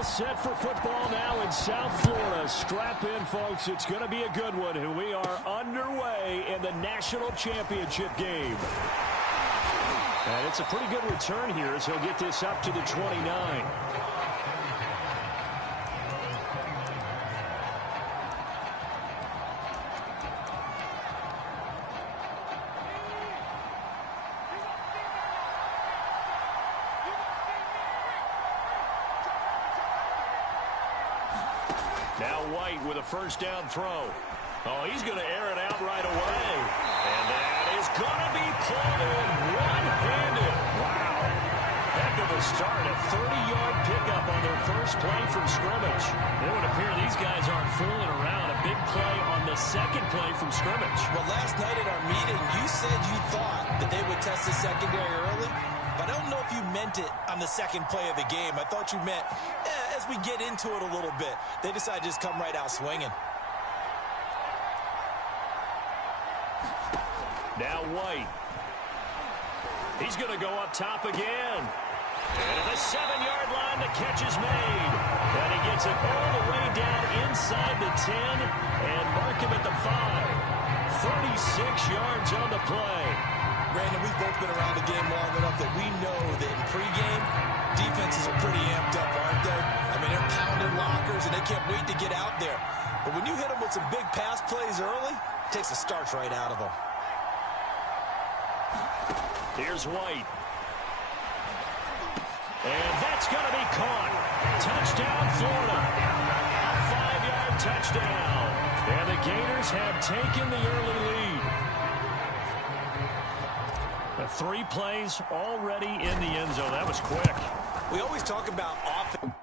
All set for football now in South Florida. Strap in, folks. It's going to be a good one. We are underway in the national championship game. And it's a pretty good return here as he'll get this up to the 29. Now White with a first down throw. Oh, he's going to air it out right away. And that is going to be pulled in one-handed. Wow. Heck of a start. A 30-yard pickup on their first play from scrimmage. It would appear these guys aren't fooling around. A big play on the second play from scrimmage. Well, last night at our meeting, you said you thought that they would test the secondary early. But I don't know if you meant it on the second play of the game. I thought you meant as we get into it a little bit. They decided to just come right out swinging. Now White. He's going to go up top again. And at the 7-yard line, the catch is made. And he gets it all the way down inside the 10 and mark him at the 5. 36 yards on the play. Brandon, we've both been around the game long enough that we know that in pregame, defenses are pretty amped up, aren't they? I mean, they're pounding lockers, and they can't wait to get out there. But when you hit them with some big pass plays early, it takes the starch right out of them. Here's White. And that's going to be caught. Touchdown, Florida. A 5-yard touchdown. And the Gators have taken the early lead. 3 plays already in the end zone. That was quick. We always talk about offense.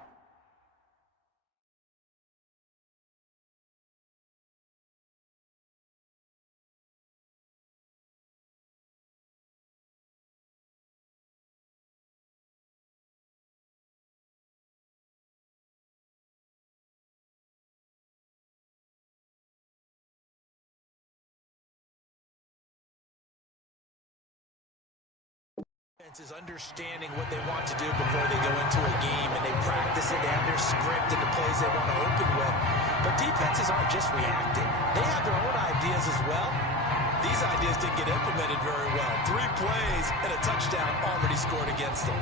Is understanding what they want to do before they go into a game, and they practice it. They have their script and the plays they want to open with. But defenses aren't just reacting. They have their own ideas as well. These ideas didn't get implemented very well. 3 plays and a touchdown already scored against them.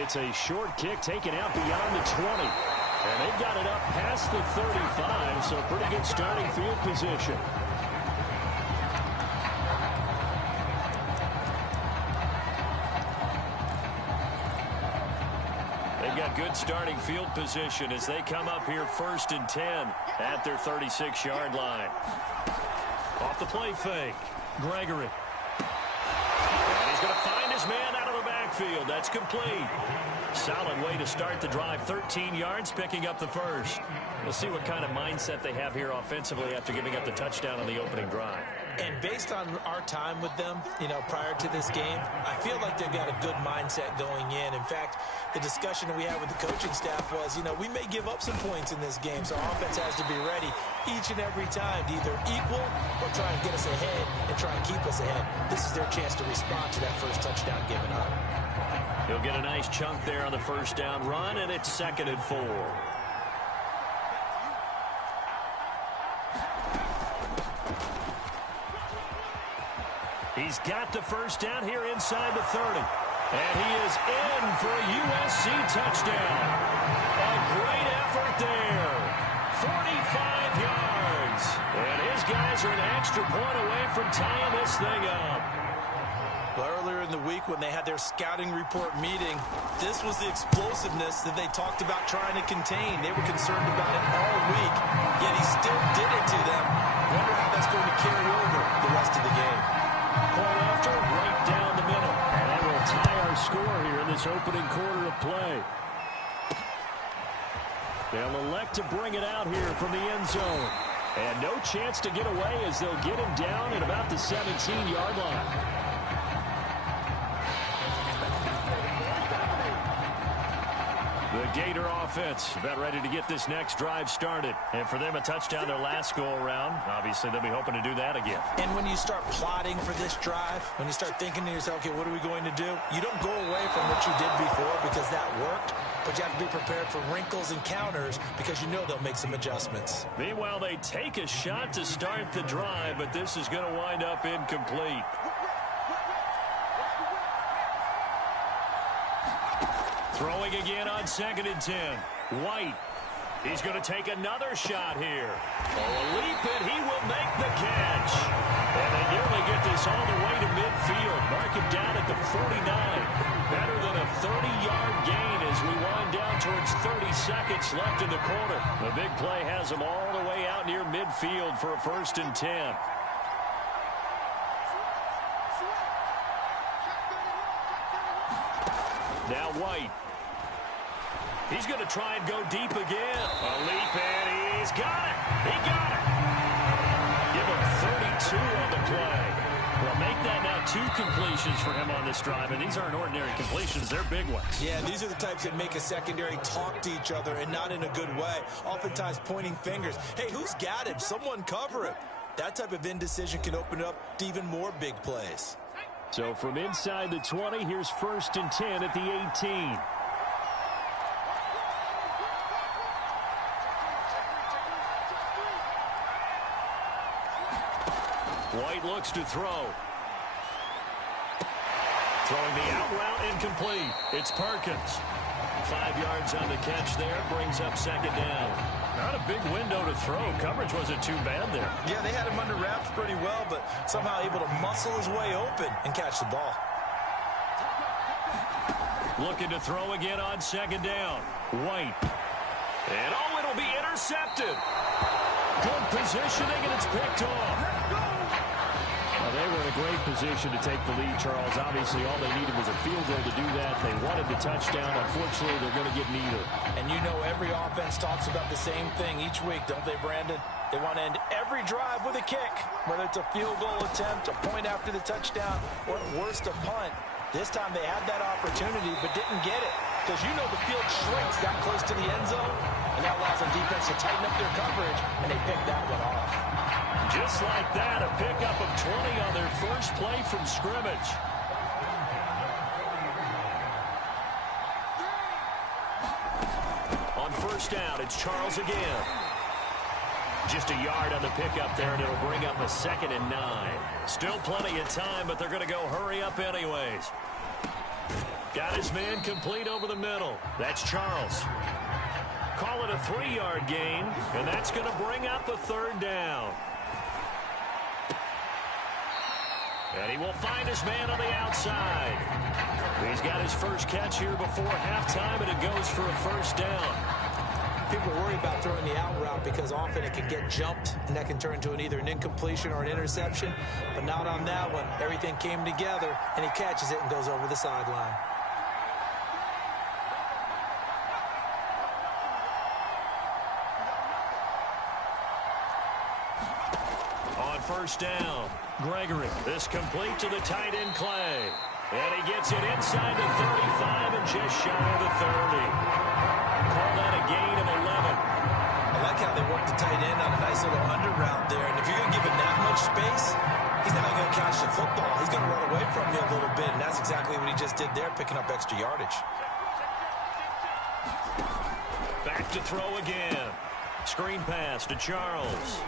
It's a short kick taken out beyond the 20. And they've got it up past the 35, so pretty good starting field position. Good starting field position as they come up here 1st and 10 at their 36-yard line. Off the play fake. Gregory. And he's going to find his man out of the backfield. That's complete. Solid way to start the drive. 13 yards, picking up the first. We'll see what kind of mindset they have here offensively after giving up the touchdown on the opening drive. And based on our time with them, prior to this game, I feel like they've got a good mindset going in. In fact, the discussion that we had with the coaching staff was, we may give up some points in this game, so our offense has to be ready each and every time to either equal or try and get us ahead and try and keep us ahead. This is their chance to respond to that first touchdown given up. He'll get a nice chunk there on the first down run, and it's 2nd and 4. He's got the first down here inside the 30. And he is in for a USC touchdown. A great effort there. 45 yards. And his guys are an extra point away from tying this thing up. Well, earlier in the week when they had their scouting report meeting, this was the explosiveness that they talked about trying to contain. They were concerned about it all week, yet he still did it to them. Wonder how that's going to carry over the rest of the game. Point after, right down the middle. And that will tie our score here in this opening quarter of play. They'll elect to bring it out here from the end zone. And no chance to get away as they'll get him down at about the 17-yard line. The Gator offense about ready to get this next drive started. And for them, a touchdown their last go-around. Obviously, they'll be hoping to do that again. And when you start plotting for this drive, when you start thinking to yourself, okay, what are we going to do? You don't go away from what you did before because that worked, but you have to be prepared for wrinkles and counters because you know they'll make some adjustments. Meanwhile, they take a shot to start the drive, but this is going to wind up incomplete. Throwing again on 2nd and 10. White. He's going to take another shot here. Oh, a leap, and he will make the catch. And they nearly get this all the way to midfield. Mark him down at the 49. Better than a 30-yard gain as we wind down towards 30 seconds left in the quarter. The big play has them all the way out near midfield for a 1st and 10. Now White. He's going to try and go deep again. A leap, and he's got it. He got it. Give him 32 on the play. Well, make that now 2 completions for him on this drive, and these aren't ordinary completions. They're big ones. Yeah, these are the types that make a secondary talk to each other and not in a good way. Oftentimes pointing fingers. Hey, who's got him? Someone cover him. That type of indecision can open up to even more big plays. So from inside the 20, here's 1st and 10 at the 18. White looks to throw. Throwing the out route incomplete. It's Perkins. 5 yards on the catch there. Brings up 2nd down. Not a big window to throw. Coverage wasn't too bad there. Yeah, they had him under wraps pretty well, but somehow able to muscle his way open and catch the ball. Looking to throw again on 2nd down. White. And oh, it'll be intercepted. Good positioning, and it's picked off. Well, they were in a great position to take the lead, Charles. Obviously, all they needed was a field goal to do that. They wanted the touchdown. Unfortunately, they're going to get neither. And you know every offense talks about the same thing each week, don't they, Brandon? They want to end every drive with a kick, whether it's a field goal attempt, a point after the touchdown, or at worst, a punt. This time they had that opportunity but didn't get it because you know the field shrinks that close to the end zone, and that allows the defense to tighten up their coverage, and they picked that one off. Just like that, a pickup of 20 on their first play from scrimmage. On 1st down, it's Charles again. Just a yard on the pickup there, and it'll bring up a 2nd and 9. Still plenty of time, but they're going to go hurry up anyways. Got his man complete over the middle. That's Charles. Call it a 3-yard gain, and that's going to bring up a 3rd down. And he will find his man on the outside. He's got his first catch here before halftime, and it goes for a 1st down. People worry about throwing the out route because often it can get jumped, and that can turn into either an incompletion or an interception. But not on that one. Everything came together, and he catches it and goes over the sideline. On 1st down, Gregory. This complete to the tight end, Clay. And he gets it inside the 35 and just shy of the 30. Call that a gain of 11. I like how they work the tight end on a nice little under route there. And if you're going to give him that much space, he's not going to catch the football. He's going to run away from you a little bit, and that's exactly what he just did there, picking up extra yardage. Back to throw again. Screen pass to Charles.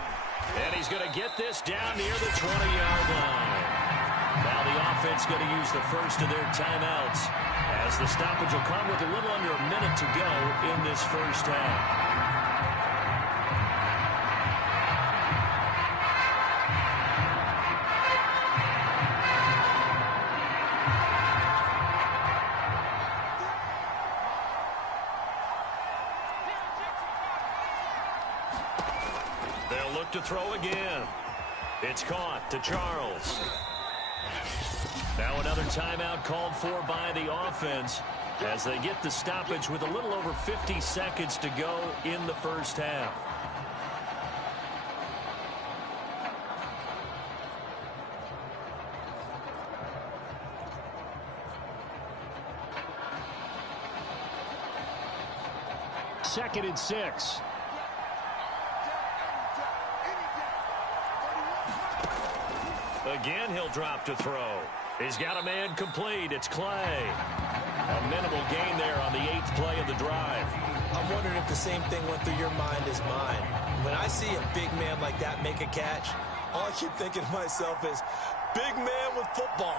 And he's going to get this down near the 20-yard line. Now the offense going to use the first of their timeouts as the stoppage will come with a little under a minute to go in this first half. They'll look to throw again. It's caught to Charles. Now another timeout called for by the offense as they get the stoppage with a little over 50 seconds to go in the first half. 2nd and 6. Again, he'll drop to throw. He's got a man complete. It's Clay. A minimal gain there on the 8th play of the drive. I'm wondering if the same thing went through your mind as mine. When I see a big man like that make a catch, all I keep thinking to myself is, big man with football.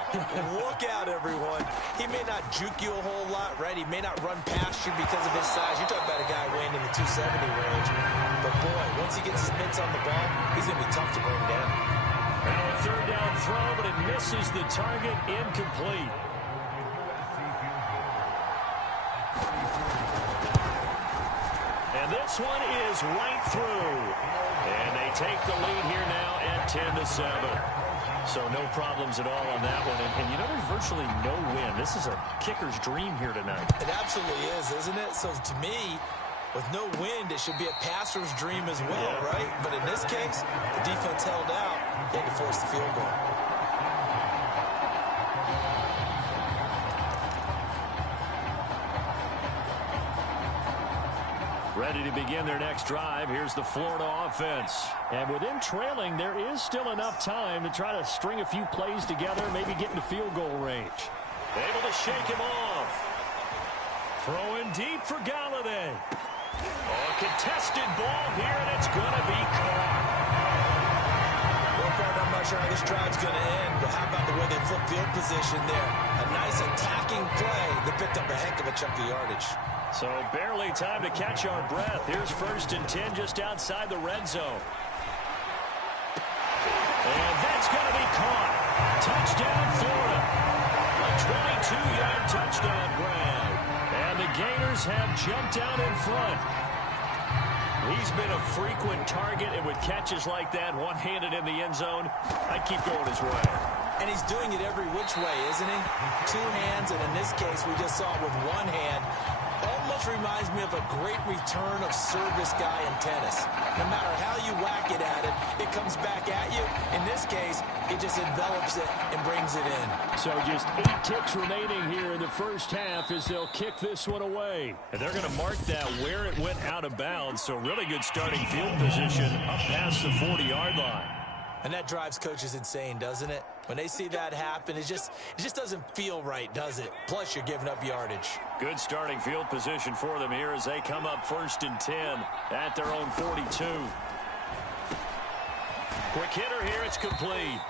Look out, everyone. He may not juke you a whole lot, right? He may not run past you because of his size. You're talking about a guy weighing in the 270 range. But, boy, once he gets his mitts on the ball, he's going to be tough to bring down. Now a 3rd down throw, but it misses the target, incomplete. And this one is right through. And they take the lead here now at 10-7. So no problems at all on that one. And you know, there's virtually no win. This is a kicker's dream here tonight. It absolutely is, isn't it? So to me, with no wind, it should be a passer's dream as well, right? But in this case, the defense held out. They had to force the field goal. Ready to begin their next drive. Here's the Florida offense. And with them trailing, there is still enough time to try to string a few plays together, maybe get into field goal range. Able to shake him off. Throwing deep for Galladay. Oh, contested ball here, and it's going to be caught. Well, Bart, I'm not sure how this drive's going to end, but how about the way they flip field position there? A nice attacking play that picked up a heck of a chunk of yardage. So barely time to catch our breath. Here's 1st and 10 just outside the red zone. And that's going to be caught. Touchdown, Florida. A 22-yard touchdown grab. And the Gators have jumped out in front. He's been a frequent target, and with catches like that, one-handed in the end zone, I'd keep going his way. And he's doing it every which way, isn't he? 2 hands, and in this case, we just saw it with 1 hand. Almost reminds me of a great return of service guy in tennis. No matter how you whack it at it, it comes back at you. In this case, it just envelops it and brings it in. So just 8 ticks remaining here in the first half as they'll kick this one away. And they're going to mark that where it went out of bounds. So really good starting field position up past the 40-yard line. And that drives coaches insane, doesn't it? When they see that happen, it just doesn't feel right, does it? Plus, you're giving up yardage. Good starting field position for them here as they come up 1st and 10 at their own 42. Quick hitter here, it's complete.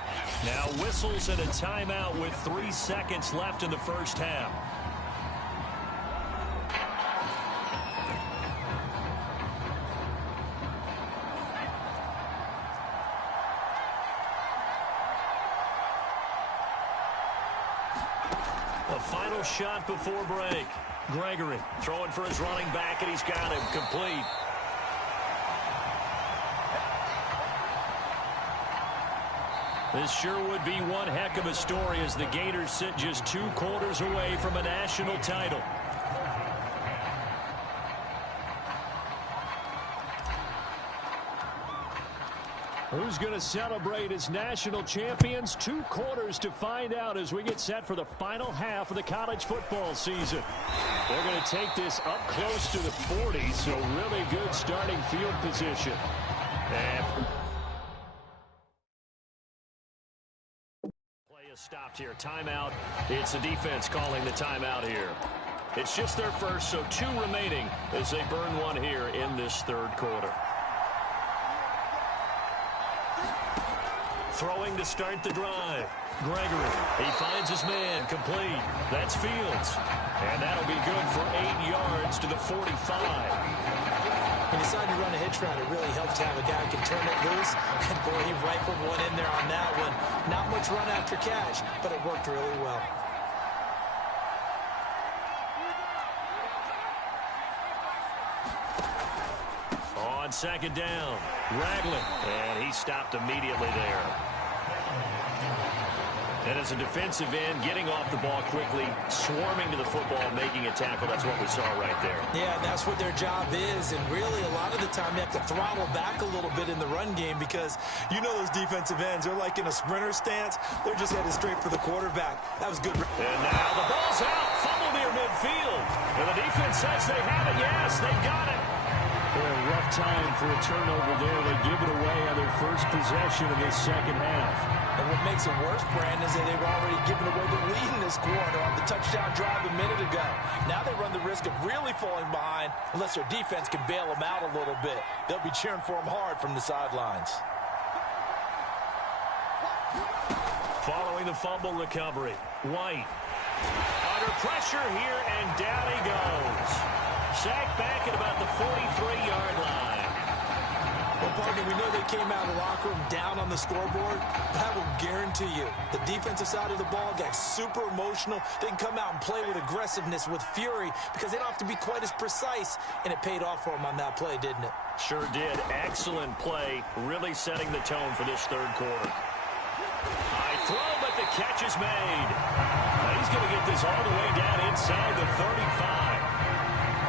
Now whistles and a timeout with 3 seconds left in the first half. The final shot before break. Gregory throwing for his running back, and he's got him complete. This sure would be one heck of a story as the Gators sit just 2 quarters away from a national title. Who's going to celebrate as national champions? 2 quarters to find out as we get set for the final half of the college football season. They're going to take this up close to the 40, so really good starting field position. And play is stopped here. Timeout. It's the defense calling the timeout here. It's just their first, so 2 remaining as they burn 1 here in this 3rd quarter. Throwing to start the drive. Gregory, he finds his man, complete. That's Fields. And that'll be good for 8 yards to the 45. When you decide to run a hitch route, it really helps to have a guy who can turn it loose. And boy, he rifled one in there on that one. Not much run after catch, but it worked really well. On 2nd down, Ragland, and he stopped immediately there. And as a defensive end, getting off the ball quickly, swarming to the football, making a tackle, that's what we saw right there. Yeah, and that's what their job is, and really a lot of the time you have to throttle back a little bit in the run game because you know those defensive ends, they're like in a sprinter stance. They're just headed straight for the quarterback. That was good. And now the ball's out, fumble near midfield. And the defense says they have it. Yes, they got it. enough time for a turnover there. They give it away on their first possession of this second half. And what makes it worse, Brandon, is that they've already given away the lead in this quarter on the touchdown drive a minute ago. Now they run the risk of really falling behind unless their defense can bail them out a little bit. They'll be cheering for them hard from the sidelines. Following the fumble recovery, White under pressure here, and down he goes. Sacked back at about the 43-yard line. Well, partner, we know they came out of the locker room down on the scoreboard. But I will guarantee you, the defensive side of the ball got super emotional. They can come out and play with aggressiveness, with fury, because they don't have to be quite as precise. And it paid off for them on that play, didn't it? Sure did. Excellent play, really setting the tone for this third quarter. High throw, but the catch is made. Now he's going to get this all the way down inside the 35.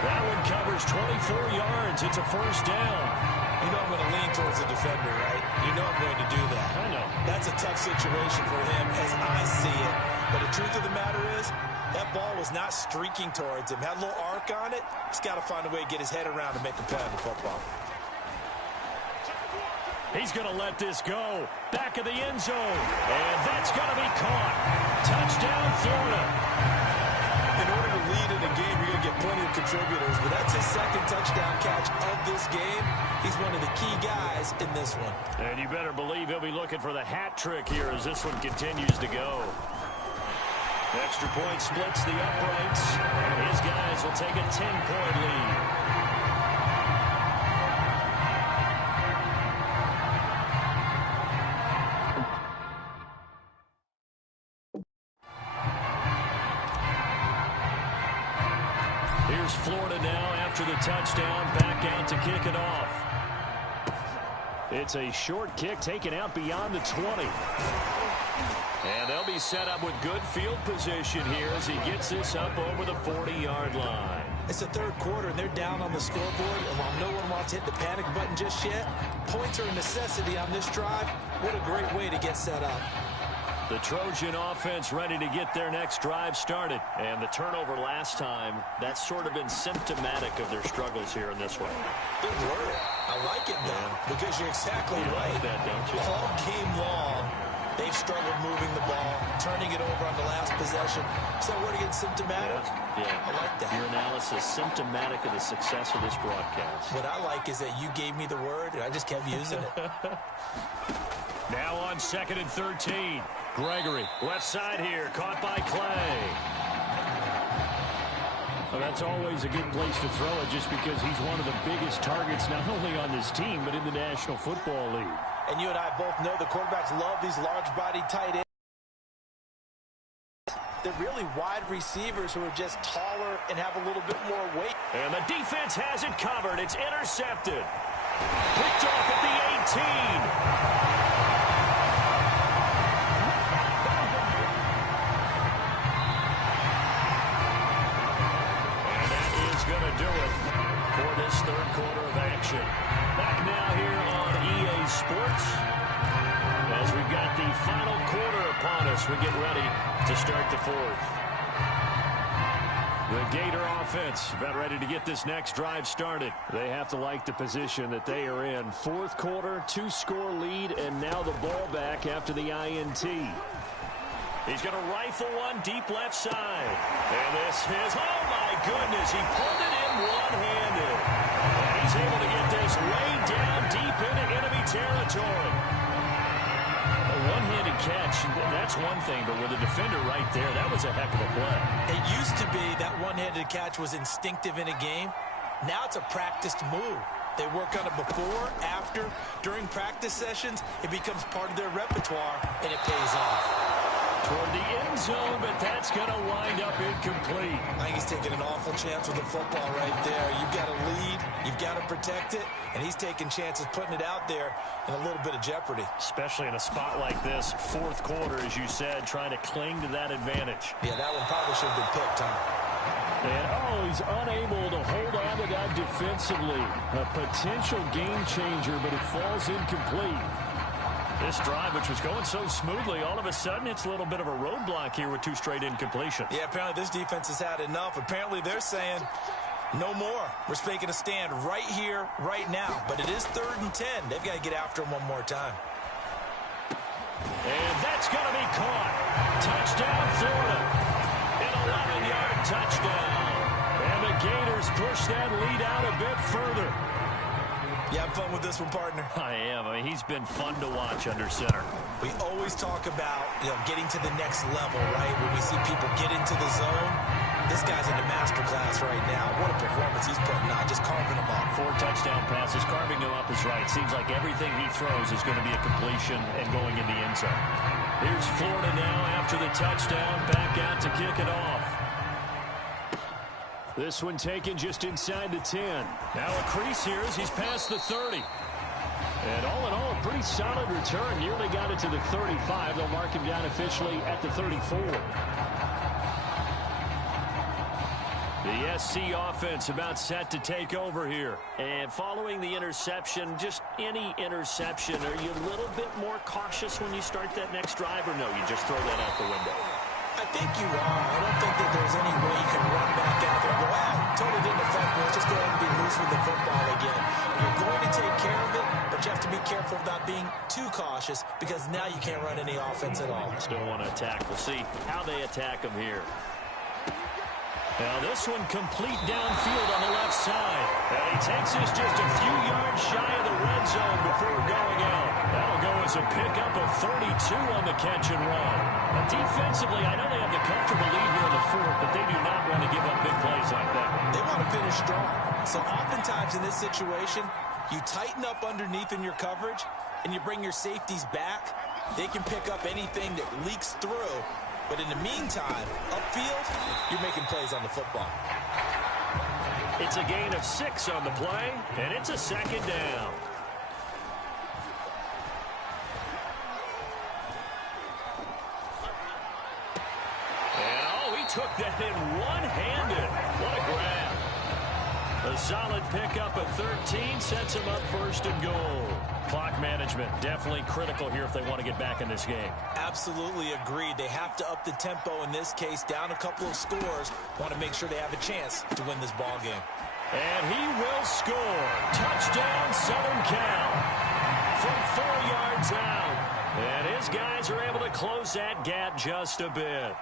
That one covers 24 yards. It's a first down. You know I'm going to lean towards the defender, right? You know I'm going to do that. I know. That's a tough situation for him as I see it. But the truth of the matter is, that ball was not streaking towards him. Had a little arc on it. He's got to find a way to get his head around and make a play on the football. He's going to let this go. Back of the end zone. And that's going to be caught. Touchdown, Florida. In order to lead in a game, you're going to get plenty of contributors. But that's his second touchdown catch of this game. He's one of the key guys in this one. And you better believe he'll be looking for the hat trick here as this one continues to go. Extra point splits the uprights. And his guys will take a 10-point lead. Here's Florida now after the touchdown, back out to kick it off. It's a short kick taken out beyond the 20. And they'll be set up with good field position here as he gets this up over the 40-yard line. It's the third quarter, and they're down on the scoreboard. And while no one wants to hit the panic button just yet, points are a necessity on this drive. What a great way to get set up. The Trojan offense ready to get their next drive started. And the turnover last time, that's sort of been symptomatic of their struggles here in this one. Good word. I like it, though, because you're exactly right. Like that, don't you? All game long, they've struggled moving the ball, turning it over on the last possession. So word again, symptomatic? Yeah. I like that. Your analysis, symptomatic of the success of this broadcast. What I like is that you gave me the word, and I just kept using it. Now on 2nd and 13. Gregory, left side here, caught by Clay. Well, that's always a good place to throw it just because he's one of the biggest targets not only on this team but in the National Football League. And you and I both know the quarterbacks love these large-bodied tight ends. They're really wide receivers who are just taller and have a little bit more weight. And the defense has it covered. It's intercepted. Picked off at the 18. Do it for this third quarter of action. Back now here on EA Sports as we've got the final quarter upon us. We get ready to start the fourth. The Gator offense about ready to get this next drive started. They have to like the position that they are in. Fourth quarter, 2-score lead, and now the ball back after the INT. He's going to rifle one deep left side. And this is, oh my goodness, he pulled it in one-handed. And he's able to get this way down deep into enemy territory. A one-handed catch, that's one thing, but with a defender right there, that was a heck of a play. It used to be that one-handed catch was instinctive in a game. Now it's a practiced move. They work on it before, after, during practice sessions. It becomes part of their repertoire, and it pays off. Toward the end zone, but that's going to wind up incomplete. I think he's taking an awful chance with the football right there. You've got to lead, you've got to protect it, and he's taking chances putting it out there in a little bit of jeopardy. Especially in a spot like this, fourth quarter, as you said, trying to cling to that advantage. Yeah, that one probably should have been picked, huh? And, he's unable to hold on to that defensively. A potential game changer, but it falls incomplete. This drive, which was going so smoothly, all of a sudden it's a little bit of a roadblock here with 2 straight incompletions. Yeah, apparently this defense has had enough. Apparently they're saying, No more. We're making a stand right here, right now. But it is 3rd and 10. They've got to get after him one more time. And that's going to be caught. Touchdown, Florida. An 11-yard touchdown. And the Gators push that lead out a bit further. You having fun with this one, partner? I am. I mean, he's been fun to watch under center. We always talk about, getting to the next level, right? When we see people get into the zone, this guy's in the masterclass right now. What a performance he's putting on, just carving them up. 4 touchdown passes, carving them up is right. Seems like everything he throws is going to be a completion and going in the end zone. Here's Florida now after the touchdown, back out to kick it off. This one taken just inside the 10. Now a crease here as he's past the 30. And all in all, a pretty solid return. Nearly got it to the 35. They'll mark him down officially at the 34. The SC offense about set to take over here. And following the interception, just any interception, are you a little bit more cautious when you start that next drive, or no, you just throw that out the window? I think you are. I don't think that there's any way you can run back out there and go, totally didn't affect me. Let's just go ahead and be loose with the football again. You're going to take care of it, but you have to be careful about being too cautious because now you can't run any offense at all. Still want to attack. We'll see how they attack him here. Now this one complete downfield on the left side. And he takes this just a few yards shy of the red zone before going out. That'll go as a pickup of 32 on the catch and run. Now defensively, I know they have the comfortable lead here in the 4th, but they do not want to give up big plays like that. They want to finish strong. So oftentimes in this situation, you tighten up underneath in your coverage, and you bring your safeties back. They can pick up anything that leaks through. But in the meantime, upfield, you're making plays on the football. It's a gain of 6 on the play, and it's a 2nd down. And, he took that in one-handed. What a grab. A solid pickup of 13 sets him up 1st and goal. Clock management definitely critical here if they want to get back in this game. Absolutely agreed. They have to up the tempo in this case, down a couple of scores. Want to make sure they have a chance to win this ball game. And he will score. Touchdown, Southern Cal. From 4 yards out. And his guys are able to close that gap just a bit.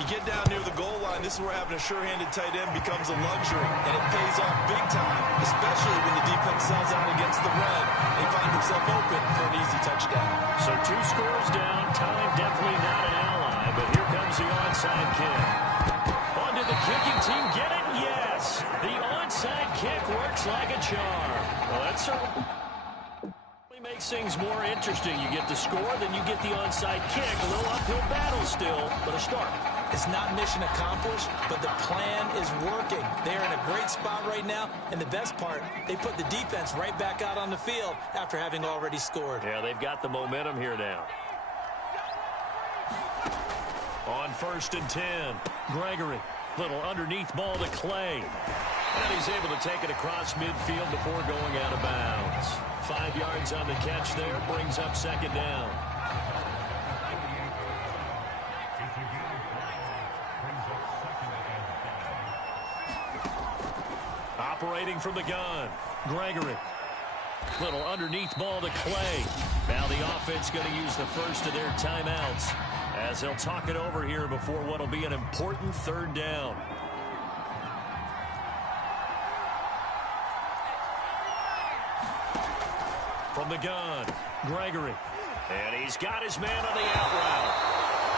You get down near the goal line, this is where having a sure-handed tight end becomes a luxury, and it pays off big time, especially when the defense sells out against the run. They find themselves open for an easy touchdown. So 2 scores down, time definitely not an ally, but here comes the onside kick. Oh, did the kicking team get it? Yes! The onside kick works like a charm. Well, that's certainly makes things more interesting. You get the score, then you get the onside kick. A little uphill battle still, but a start. It's not mission accomplished, but the plan is working. They're in a great spot right now, and the best part, they put the defense right back out on the field after having already scored. Yeah, they've got the momentum here now. On 1st and 10, Gregory. Little underneath ball to Clay. And he's able to take it across midfield before going out of bounds. 5 yards on the catch there, brings up 2nd down. Operating from the gun, Gregory. Little underneath ball to Clay. Now the offense going to use the first of their timeouts as they'll talk it over here before what will be an important 3rd down. From the gun, Gregory. And he's got his man on the out route.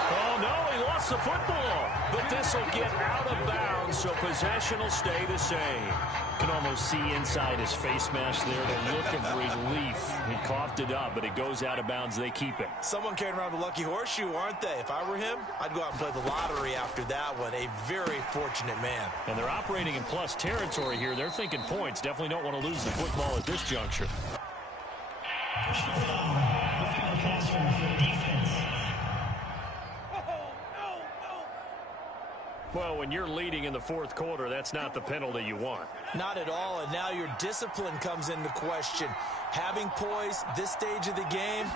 Oh, no, he lost the football. But this will get out of bounds, so possession will stay the same. You can almost see inside his face mask there the look of relief. He coughed it up, but it goes out of bounds. They keep it. Someone carrying around a lucky horseshoe, aren't they? If I were him, I'd go out and play the lottery after that one. A very fortunate man. And they're operating in plus territory here. They're thinking points. Definitely don't want to lose the football at this juncture. Well, when you're leading in the 4th quarter, that's not the penalty you want. Not at all, and now your discipline comes into question. Having poise this stage of the game,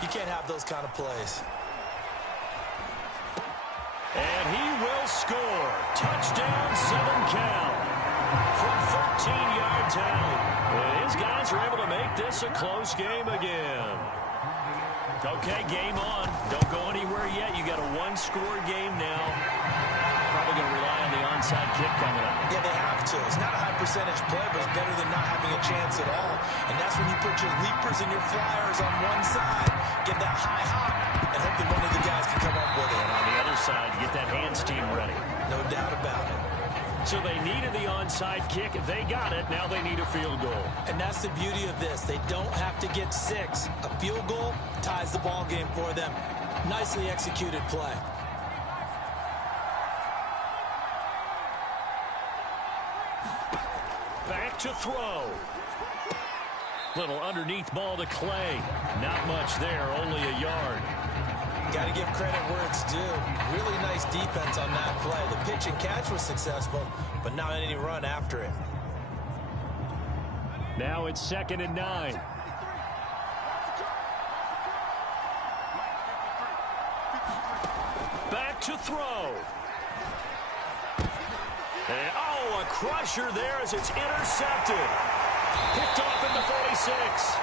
you can't have those kind of plays. And he will score. Touchdown, Southern Cal. from 13 yards out. His guys are able to make this a close game again. Okay, game on. Don't go anywhere yet. You got a one-score game now. Probably going to rely on the onside kick coming up. Yeah, they have to. It's not a high-percentage play, but it's better than not having a chance at all. And that's when you put your leapers and your flyers on one side, get that high hop, and hope that one of the guys can come up with it. And on the other side, you get that hands team ready. No doubt about it. So they needed the onside kick. They got it. Now they need a field goal. And that's the beauty of this. They don't have to get 6. A field goal ties the ball game for them. Nicely executed play. Back to throw. Little underneath ball to Clay. Not much there, only a yard. Got to give credit where it's due. Really nice defense on that play. The pitch and catch was successful, but not any run after it. Now it's 2nd and 9. Back to throw. And, oh, a crusher there as it's intercepted. Picked off at the 46.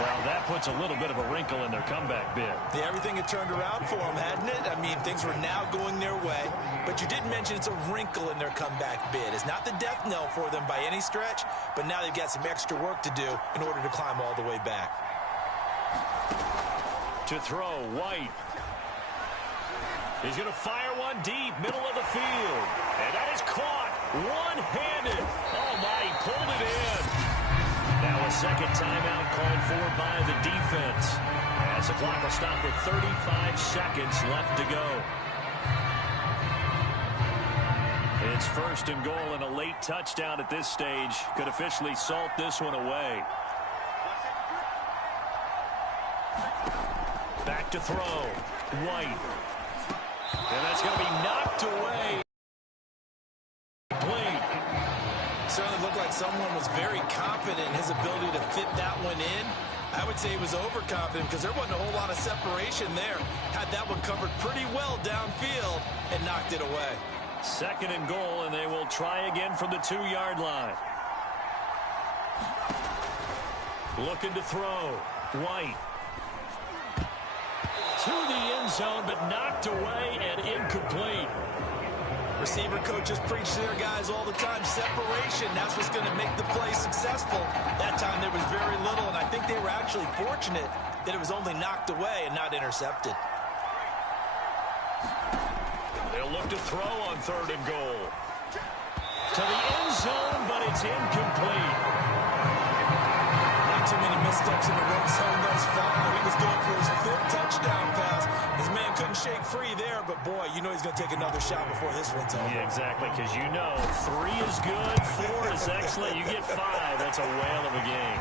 Well, that puts a little bit of a wrinkle in their comeback bid. Yeah, everything had turned around for them, hadn't it? I mean, things were now going their way. But you did mention it's a wrinkle in their comeback bid. It's not the death knell for them by any stretch, but now they've got some extra work to do in order to climb all the way back. To throw, White. He's going to fire one deep, middle of the field. And that is caught one-handed. Oh, my, he pulled it in. Now a second timeout called for by the defense. As the clock will stop with 35 seconds left to go. It's 1st and goal, and a late touchdown at this stage could officially salt this one away. Back to throw. White. And that's going to be knocked away. Certainly looked like someone was very confident in his ability to fit that one in. I would say he was overconfident because there wasn't a whole lot of separation there. Had that one covered pretty well downfield and knocked it away. 2nd and goal, and they will try again from the 2-yard line. Looking to throw. White. To the end zone, but knocked away and incomplete. Receiver coaches preach to their guys all the time. Separation, that's what's going to make the play successful. That time there was very little, and I think they were actually fortunate that it was only knocked away and not intercepted. They'll look to throw on 3rd and goal. To the end zone, but it's incomplete. Not too many missteps in the red zone thus far. He was going for his 5th touchdown pass. His man couldn't shake free there, but boy, you know he's going to take another shot before this one's over. Yeah, exactly, because you know 3 is good, 4 is excellent. You get 5, that's a whale of a game.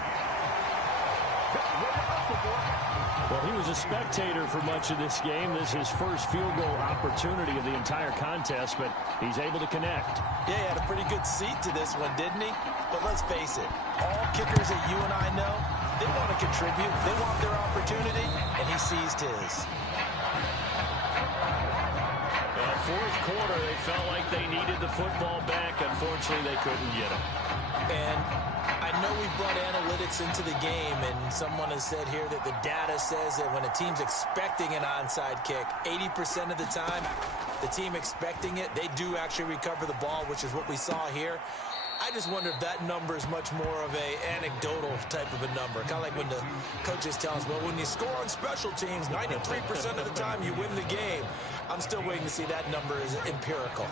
Well, he was a spectator for much of this game. This is his first field goal opportunity of the entire contest, but he's able to connect. Yeah, he had a pretty good seat to this one, didn't he? But let's face it, all kickers that you and I know, they want to contribute. They want their opportunity, and he seized his. Well, 4th quarter, they felt like they needed the football back. Unfortunately, they couldn't get it. And I know we brought analytics into the game, and someone has said here that the data says that when a team's expecting an onside kick, 80% of the time, the team expecting it, they do actually recover the ball, which is what we saw here. I just wonder if that number is much more of a anecdotal type of a number. Kind of like when the coaches tell us, well, when you score on special teams, 93% of the time you win the game. I'm still waiting to see that number is empirical.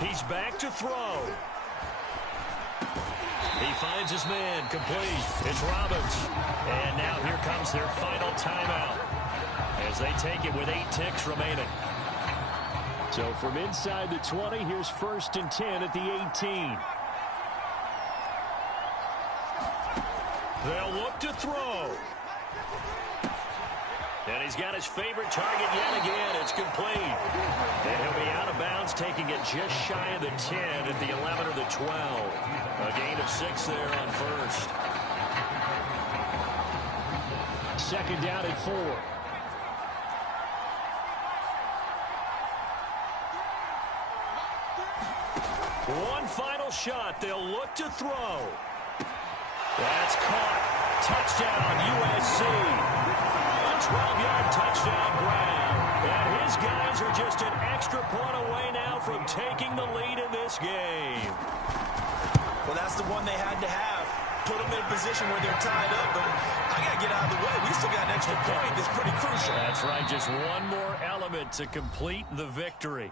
He's back to throw. He finds his man, complete. It's Robbins. And now here comes their final timeout as they take it with 8 ticks remaining. So from inside the 20, here's 1st and 10 at the 18. They'll look to throw. And he's got his favorite target yet again. It's complete. And he'll be out of bounds, taking it just shy of the 10 at the 11 or the 12. A gain of 6 there on 1st. 2nd down at 4. One final shot. They'll look to throw. That's caught. Touchdown, USC. A 12-yard touchdown grab. And his guys are just an extra point away now from taking the lead in this game. Well, that's the one they had to have. Put them in a position where they're tied up, but I got to get out of the way. We still got an extra point that's pretty crucial. That's right, just one more element to complete the victory.